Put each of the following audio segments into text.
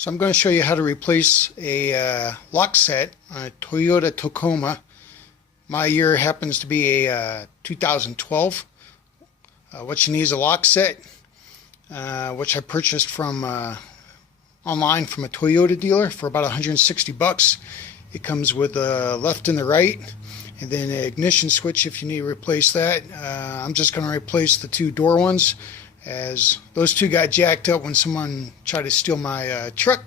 So I'm going to show you how to replace a lock set on a Toyota Tacoma. My year happens to be a 2012. What you need is a lock set, which I purchased from online from a Toyota dealer for about 160 bucks. It comes with the left and the right, and then an ignition switch if you need to replace that. I'm just going to replace the two door ones, as those two got jacked up when someone tried to steal my truck,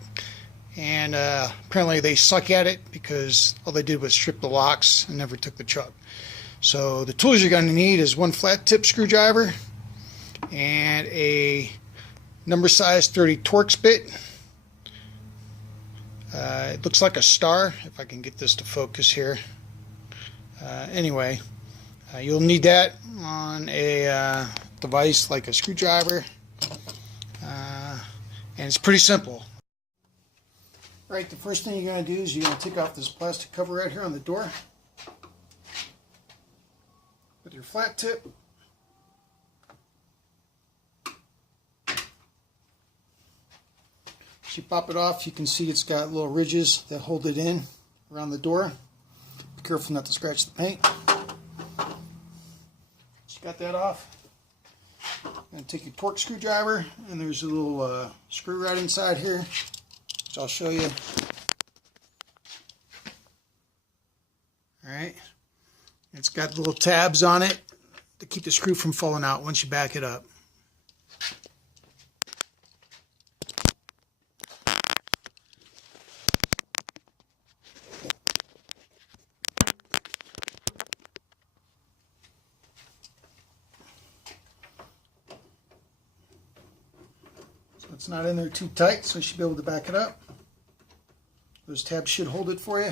and apparently they suck at it because all they did was strip the locks and never took the truck. So the tools you're going to need is one flat tip screwdriver and a number size 30 Torx bit. It looks like a star, if I can get this to focus here. Anyway, you'll need that on a device like a screwdriver, and it's pretty simple. Right, the first thing you're going to do is you're going to take off this plastic cover right here on the door with your flat tip. As you pop it off, you can see it's got little ridges that hold it in around the door. Be careful not to scratch the paint. Just got that off. And take your Torx screwdriver, and there's a little screw right inside here, which I'll show you. Alright, it's got little tabs on it to keep the screw from falling out once you back it up. It's not in there too tight, so you should be able to back it up. Those tabs should hold it for you.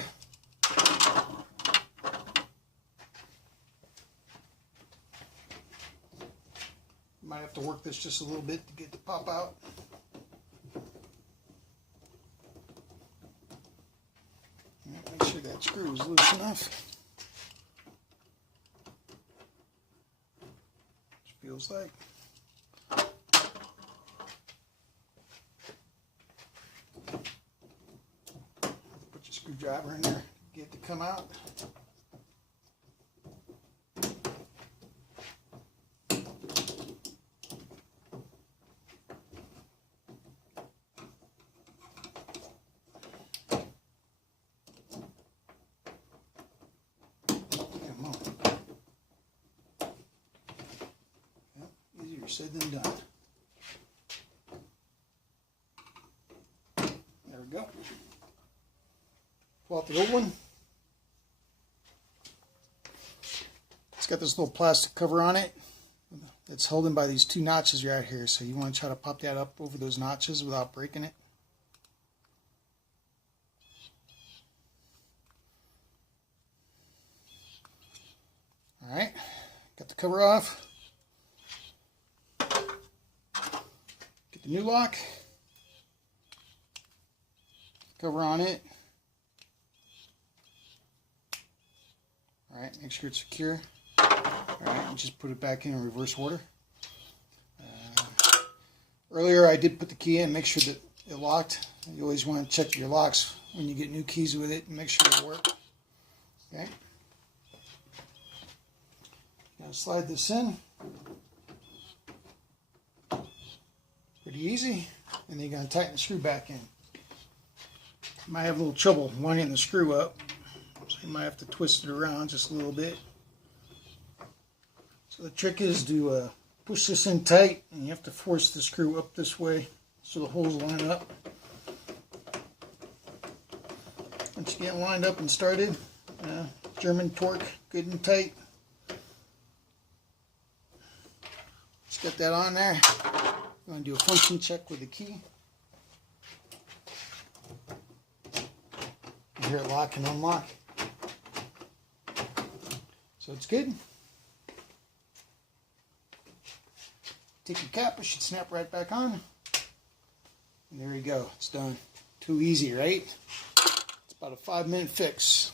You might have to work this just a little bit to get it to pop out. Make sure that screw is loose enough. Which feels like. Screwdriver in there, get it to come out. Come on. Yep, easier said than done. There we go. Pull out the old one. It's got this little plastic cover on it. It's holding by these two notches right here, so you want to try to pop that up over those notches without breaking it. Alright, got the cover off. Get the new lock. Cover on it. Alright, make sure it's secure. Alright, and just put it back in reverse order. Earlier I did put the key in, make sure that it locked. You always want to check your locks when you get new keys with it and make sure they work. Okay. Now slide this in. Pretty easy. And then you're going to tighten the screw back in. You might have a little trouble winding the screw up. You might have to twist it around just a little bit. So the trick is to push this in tight, and you have to force the screw up this way so the holes line up. Once you get lined up and started, German torque, good and tight. Let's get that on there. I'm going to do a function check with the key. You hear it lock and unlock. So it's good. Take your cap, it should snap right back on. And there you go, it's done. Too easy, right? It's about a 5-minute fix.